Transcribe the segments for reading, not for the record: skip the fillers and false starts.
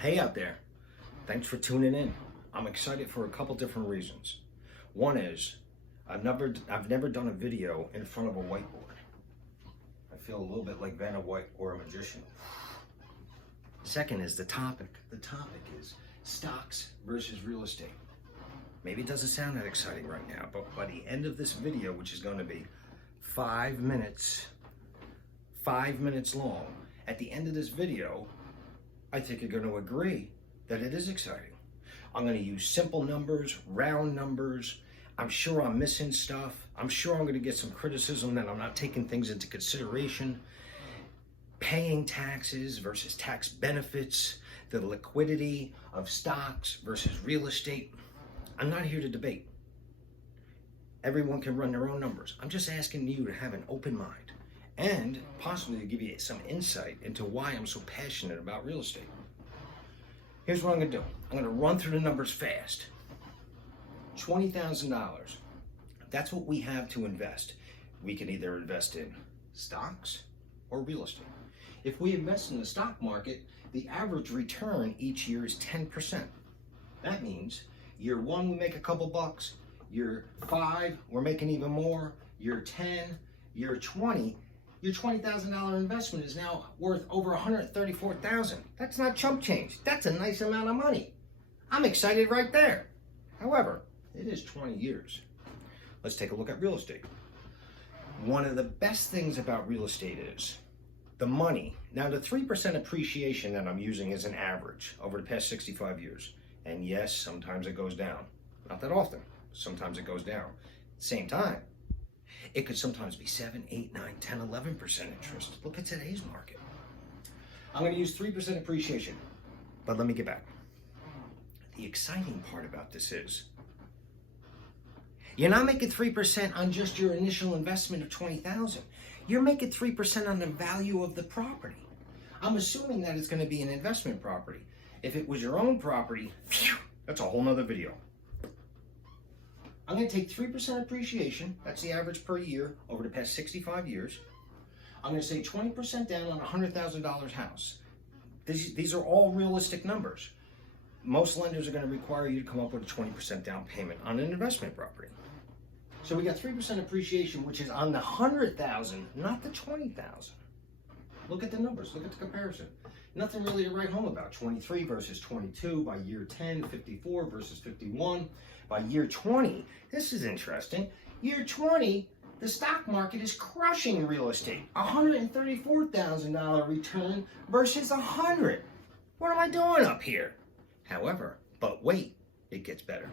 Hey out there, thanks for tuning in. I'm excited for a couple different reasons. One is I've never done a video in front of a whiteboard. I feel a little bit like Vanna White or a magician. Second is the topic. The topic is stocks versus real estate. Maybe it doesn't sound that exciting right now, but by the end of this video, which is going to be 5 minutes long, at the end of this video, I think you're going to agree that it is exciting. I'm going to use simple numbers, round numbers. I'm sure I'm missing stuff. I'm sure I'm going to get some criticism that I'm not taking things into consideration. Paying taxes versus tax benefits, the liquidity of stocks versus real estate. I'm not here to debate. Everyone can run their own numbers. I'm just asking you to have an open mind and possibly to give you some insight into why I'm so passionate about real estate. Here's what I'm going to do. I'm going to run through the numbers fast. $20,000. That's what we have to invest. We can either invest in stocks or real estate. If we invest in the stock market, the average return each year is 10%. That means year 1 we make a couple bucks, year 5 we're making even more, year 10, year 20, your $20,000 investment is now worth over $134,000. That's not chump change. That's a nice amount of money. I'm excited right there. However, it is 20 years. Let's take a look at real estate. One of the best things about real estate is the money. Now, the 3% appreciation that I'm using is an average over the past 65 years. And yes, sometimes it goes down. Not that often. Sometimes it goes down. At the same time, it could sometimes be 7, 8, 9, 10, 11% interest. Look at today's market. I'm going to use 3% appreciation. But let me get back. The exciting part about this is you're not making 3% on just your initial investment of $20,000. You're making 3% on the value of the property. I'm assuming that it's going to be an investment property. If it was your own property, phew, that's a whole nother video. I'm going to take 3% appreciation. That's the average per year over the past 65 years. I'm going to say 20% down on a $100,000 house. These are all realistic numbers. Most lenders are going to require you to come up with a 20% down payment on an investment property. So we got 3% appreciation, which is on the $100,000, not the $20,000. Look at the numbers. Look at the comparison. Nothing really to write home about. 23 versus 22 by year 10, 54 versus 51. By year 20, this is interesting. Year 20, the stock market is crushing real estate. $134,000 return versus $100,000. What am I doing up here? However, but wait, it gets better.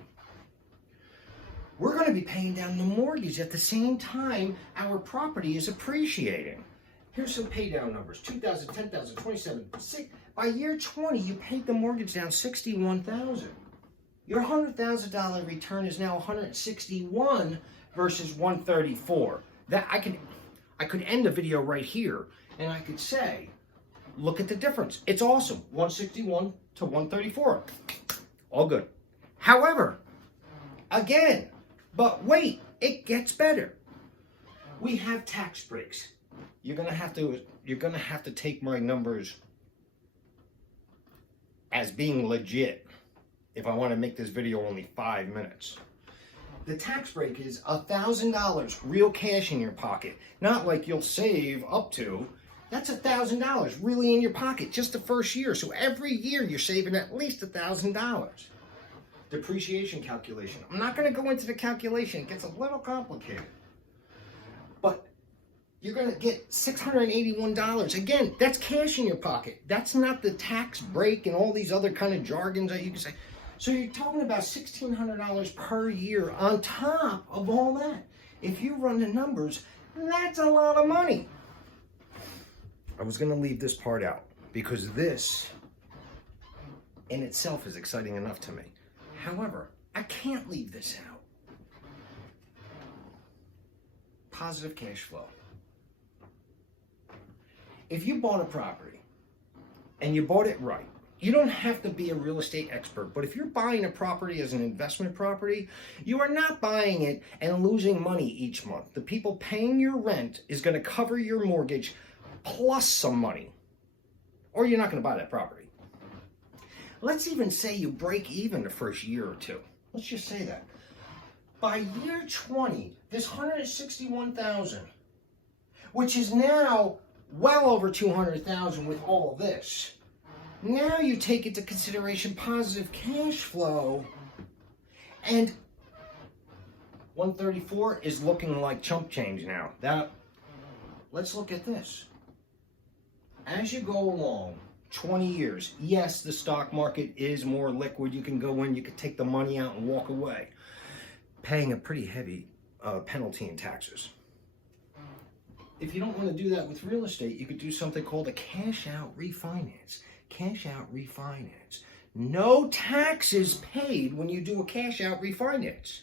We're going to be paying down the mortgage at the same time our property is appreciating. Here's some pay down numbers. 2,000, 10,000, 27, 6. By year 20, you paid the mortgage down $61,000. Your $100,000 return is now $161 versus $134. That I could end the video right here and I could say, look at the difference. It's awesome. 161 to 134. All good. However, again, but wait, it gets better. We have tax breaks. You're gonna have to take my numbers as being legit if I want to make this video only 5 minutes. The tax break is $1,000 real cash in your pocket. Not like you'll save up to. That's $1,000 really in your pocket just the first year. So every year you're saving at least $1,000. Depreciation calculation. I'm not going to go into the calculation. It gets a little complicated. But you're going to get $681. Again, that's cash in your pocket. That's not the tax break and all these other kind of jargons that you can say. So you're talking about $1,600 per year on top of all that. If you run the numbers, that's a lot of money. I was going to leave this part out because this in itself is exciting enough to me. However, I can't leave this out. Positive cash flow. If you bought a property and you bought it right, you don't have to be a real estate expert, but if you're buying a property as an investment property, you are not buying it and losing money each month. The people paying your rent is going to cover your mortgage plus some money, or you're not going to buy that property. Let's even say you break even the first year or two. Let's just say that. By year 20, this 161,000, which is now well over 200,000 with all of this. Now you take into consideration positive cash flow, and 134 is looking like chump change now. Let's look at this. As you go along, 20 years, yes, the stock market is more liquid. You can go in, you can take the money out and walk away, paying a pretty heavy penalty in taxes. If you don't want to do that with real estate, you could do something called a cash out refinance. Cash out refinance. No taxes paid when you do a cash out refinance.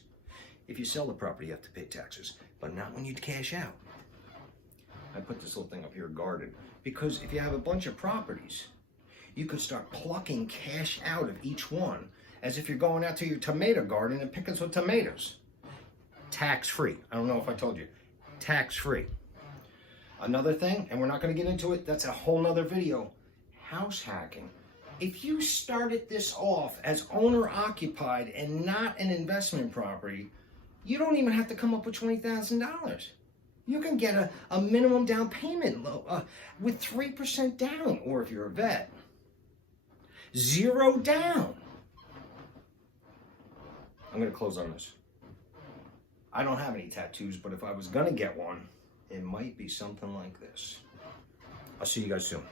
If you sell the property, you have to pay taxes, but not when you cash out. I put this little thing up here, guarded, because if you have a bunch of properties, you could start plucking cash out of each one as if you're going out to your tomato garden and picking some tomatoes. Tax-free. I don't know if I told you. Tax-free. Another thing, and we're not going to get into it, that's a whole nother video, house hacking. If you started this off as owner-occupied and not an investment property, you don't even have to come up with $20,000. You can get a minimum down payment with 3% down, or if you're a vet, 0 down. I'm going to close on this. I don't have any tattoos, but if I was going to get one, it might be something like this. I'll see you guys soon.